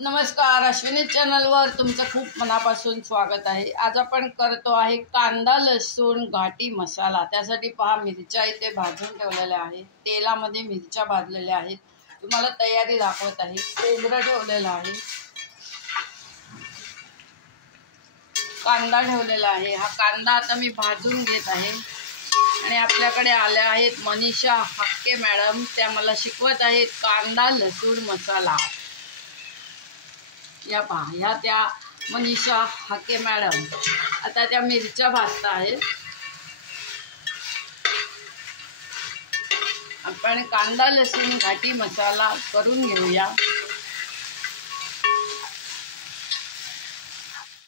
नमस्कार, अश्विनी चॅनलवर तुमचं खूप मनापासून स्वागत आहे। आज आपण करतो आहे कांदा लसूण घाटी मसाला। त्यासाठी पहा, मिरच्या इथे भाजून ठेवलेल्या आहेत, तेलामध्ये मिरच्या भाजलेल्या आहेत। तुम्हाला तयारी दाखवत आहे। खोबरं ठेवलेलं आहे, कांदा ठेवलेला आहे। हा कांदा आता मी भाजून घेत आहे आणि आपल्याकडे आल्या आहेत मनीषा हाके मॅडम। त्या मला शिकवत आहेत कांदा लसूण मसाला। या पहा, ह्या त्या मनीषा हाके मॅडम आता त्या मिरच्या भाजता आहेत। आपण कांदा लसूण घाटी मसाला करून घेऊया।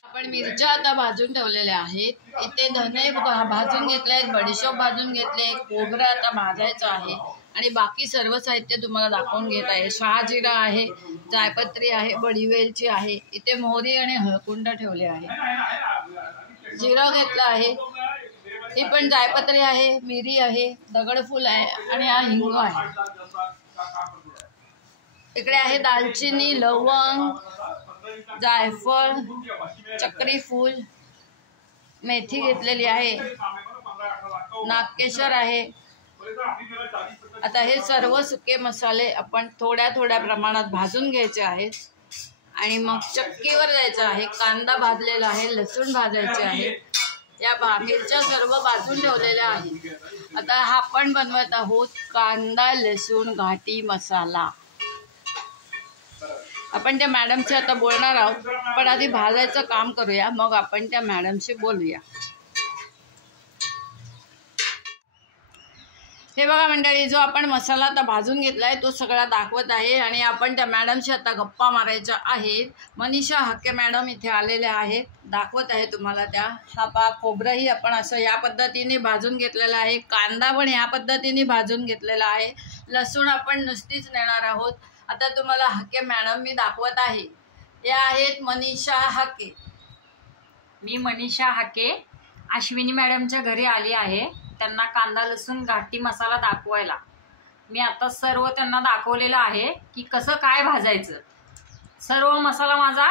आपण मिरच्या आता भाजून ठेवलेल्या आहेत। इथे धने भाजून घेतले आहेत, बडीशोप भाजून घेतले, खोबरं आता भाजायचं आहे आणि बाकी सर्व साहित्य तुम्हाला दाखवून घेत आहे। शहाजिरा आहे, जायपत्री आहे, बडीवेलची आहे, इथे मोहरी आणि हळकुंड ठेवले आहे। जिरं घेतलं आहे, ही पण जायपत्री आहे, मिरी आहे, दगडफूल आहे आणि हा हिंग आहे। इकडे आहे दालचिनी, लवंग, जायफळ, चक्री फूल, मेथी घेतलेली आहे, नागकेशर आहे। आता हे सर्व सुके मसाले आपण थोड्या थोड्या प्रमाणात भाजून घ्यायचे आहेत आणि मग चक्कीवर जायचं आहे। कांदा भाजलेला आहे, लसूण भाजायचे आहे। या मिरच्या सर्व भाजून ठेवलेल्या आहेत। आता हा आपण बनवत आहोत कांदा लसूण घाटी मसाला। आपण त्या मॅडमशी आता बोलणार आहोत, पण आधी भाजायचं काम करूया, मग आपण त्या मॅडमशी बोलूया। हे बघा मंडळी, जो आपण मसाला आता भाजून घेतलाय तो सगळा दाखवत आहे आणि आपण त्या मॅडमशी आता गप्पा मारायच्या आहेत। मनीषा हाके मॅडम इथे आलेल्या आहेत, दाखवत आहे तुम्हाला त्या। हा पहा, खोबरंही आपण असं या पद्धतीने भाजून घेतलेला आहे, कांदा पण या पद्धतीने भाजून घेतलेला आहे, लसूण आपण नुसतीच नेणार आहोत। आता तुम्हाला हाके मॅडम मी दाखवत आहे। या आहेत मनीषा हाके। मी मनीषा हाके अश्विनी मॅडमच्या घरी आली आहे, त्यांना कांदा लसूण घाटी मसाला दाखवायला। मी आता सर्व त्यांना दाखवलेलं आहे की कसं काय भाजायचं। सर्व मसाला माझा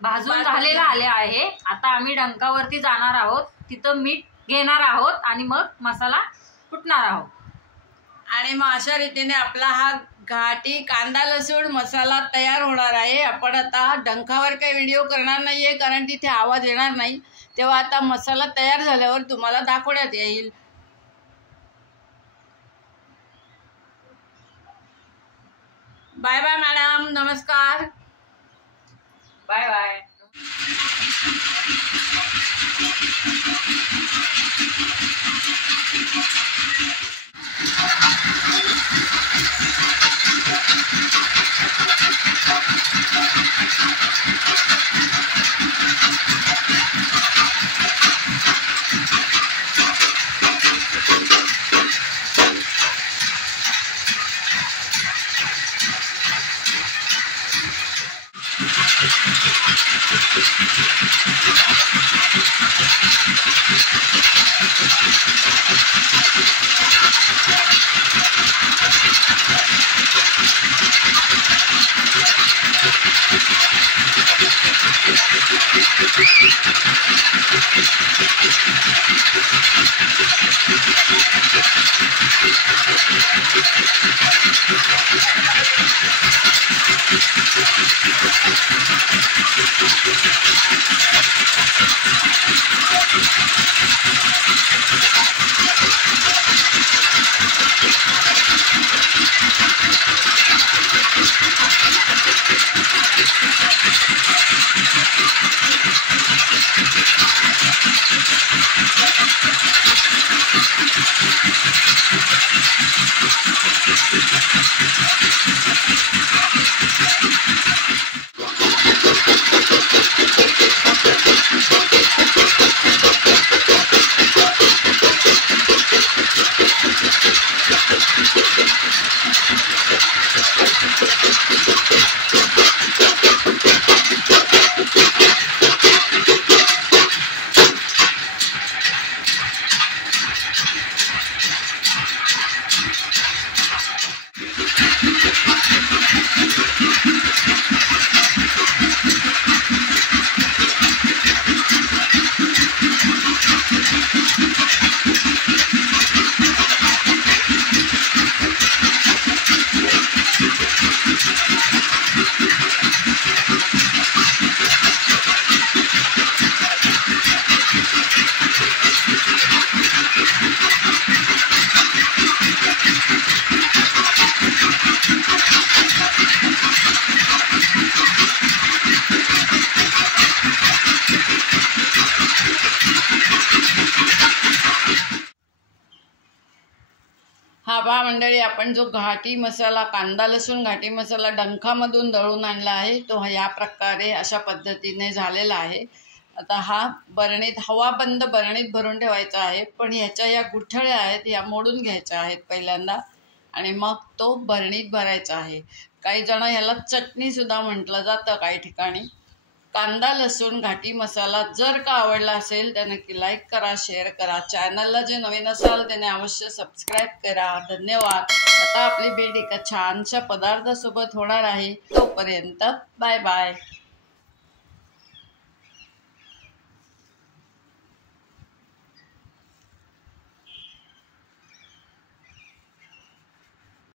भाजून झालेला आले आहे। आता आम्ही डंकावरती जाणार आहोत, तिथं मीठ घेणार आहोत आणि मग मसाला कुटणार आहोत आणि मग अशा रीतीने आपला हा घाटी कांदा लसूण मसाला तयार होणार आहे। आपण आता डंकावर काही व्हिडिओ करणार नाहीये, कारण तिथे आवाज येणार नाही। तेव्हा आता मसाला तयार झाल्यावर तुम्हाला दाखवण्यात येईल। बाय बाय मॅडम, नमस्कार। Bye bye. आपण जो घाटी मसाला, कांदा लसूण घाटी मसाला डंखामधून दळून आणला आहे तो या प्रकारे अशा पद्धतीने झालेला आहे। आता हा बरणीत, हवा बंद बरणीत भरून ठेवायचा आहे। पण ह्याच्या या गुठळ्या आहेत या मोडून घ्यायच्या आहेत पहिल्यांदा आणि मग तो बरणीत भरायचा आहे। काही जण ह्याला चटणी सुद्धा म्हटलं जातं काही ठिकाणी। कांदा लसूण घाटी मसाला जर का आवडला असेल तर नक्की लाईक करा, शेअर करा। चॅनलला जे नवीन असाल त्याने अवश्य सबस्क्राईब करा। धन्यवाद। आता आपली भेट एका छानशा पदार्थासोबत होणार आहे, तोपर्यंत बाय बाय।